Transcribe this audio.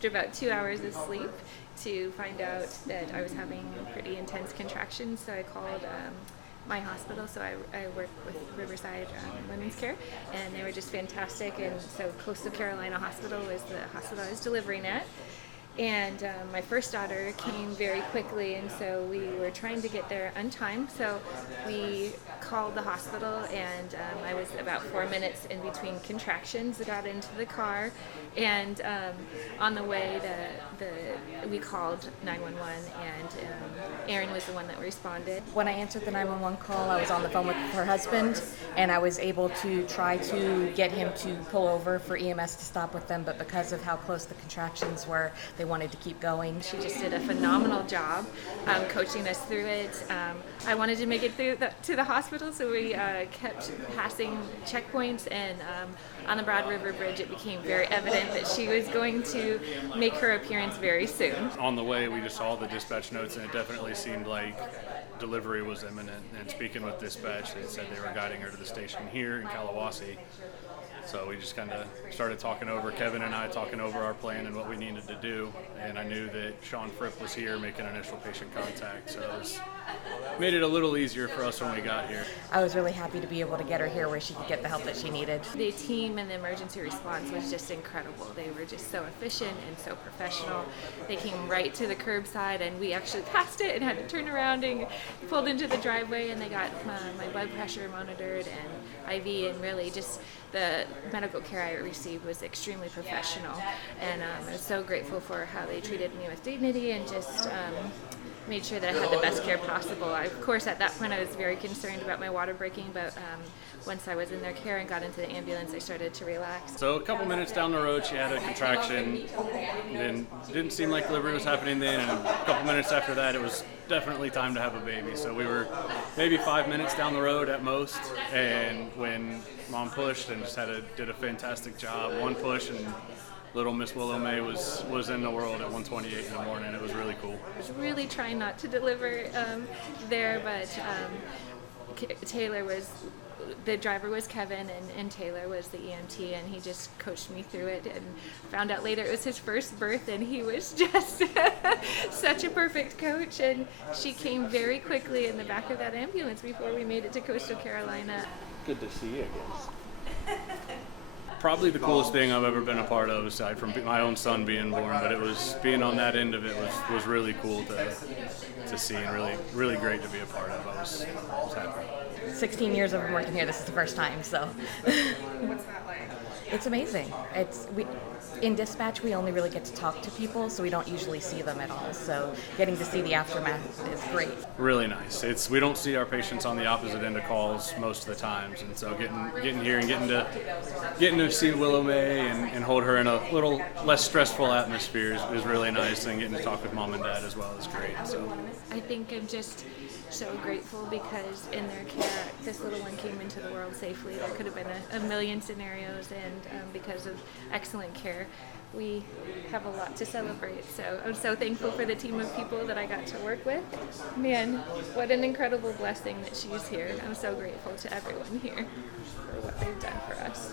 after about 2 hours of sleep to find out that I was having pretty intense contractions. So I called my hospital. So I work with Riverside Women's Care, and they were just fantastic. And so Coastal Carolina Hospital was the hospital I was delivering at. And my first daughter came very quickly, and so we were trying to get there on time. So we called the hospital, and I was about 4 minutes in between contractions. I got into the car, and on the way, we called 911, and Erin was the one that responded. When I answered the 911 call, I was on the phone with her husband, and I was able to try to get him to pull over for EMS to stop with them, but because of how close the contractions were, they wanted to keep going. She just did a phenomenal job coaching us through it. I wanted to make it through to the hospital, so we kept passing checkpoints, and on the Broad River Bridge, it became very evident that she was going to make her appearance very soon. On the way, we just saw the dispatch notes, and it definitely seemed like delivery was imminent. And speaking with dispatch, they said they were guiding her to the station here in Callawassie. So we just kind of started talking over, Kevin and I talking over our plan and what we needed to do. And I knew that Sean Fripp was here making initial patient contact. So it made it a little easier for us when we got here. I was really happy to be able to get her here where she could get the help that she needed. The team and the emergency response was just incredible. They were just so efficient and so professional. They came right to the curbside, and we actually passed it and had to turn around and pulled into the driveway, and they got my blood pressure monitored and IV, and really just the medical care I received was extremely professional. And I was so grateful for how they treated me with dignity and just made sure that I had the best care possible. Of course, at that point, I was very concerned about my water breaking, but once I was in their care and got into the ambulance, I started to relax. So a couple minutes down the road, she had a contraction, and didn't seem like delivery was happening then, and a couple minutes after that, it was definitely time to have a baby. So we were maybe 5 minutes down the road at most, and when Mom pushed and just did a fantastic job, one push, and little Miss Willow May was in the world at 1:28 in the morning. It was really cool. I was really trying not to deliver there, but the driver was Kevin, and Taylor was the EMT, and he just coached me through it, and found out later it was his first birth, and he was just such a perfect coach. And she came very quickly in the back of that ambulance before we made it to Coastal Carolina. Good to see you again. Probably the coolest thing I've ever been a part of, aside from my own son being born, but it was being on that end of it was really cool to see, and really great to be a part of. I was happy. 16 years of working here, this is the first time, so. What's that like? It's amazing. In dispatch, we only really get to talk to people, so we don't usually see them at all. So getting to see the aftermath is great. Really nice. We don't see our patients on the opposite end of calls most of the times, and so getting here and getting to see Willow May and hold her in a little less stressful atmosphere is really nice, and getting to talk with Mom and Dad as well is great. So I think I'm just so grateful because in their care, this little one came into the world safely. There could have been a million scenarios, and because of excellent care, we have a lot to celebrate. So I'm so thankful for the team of people that I got to work with. Man, what an incredible blessing that she's here. I'm so grateful to everyone here for what they've done for us.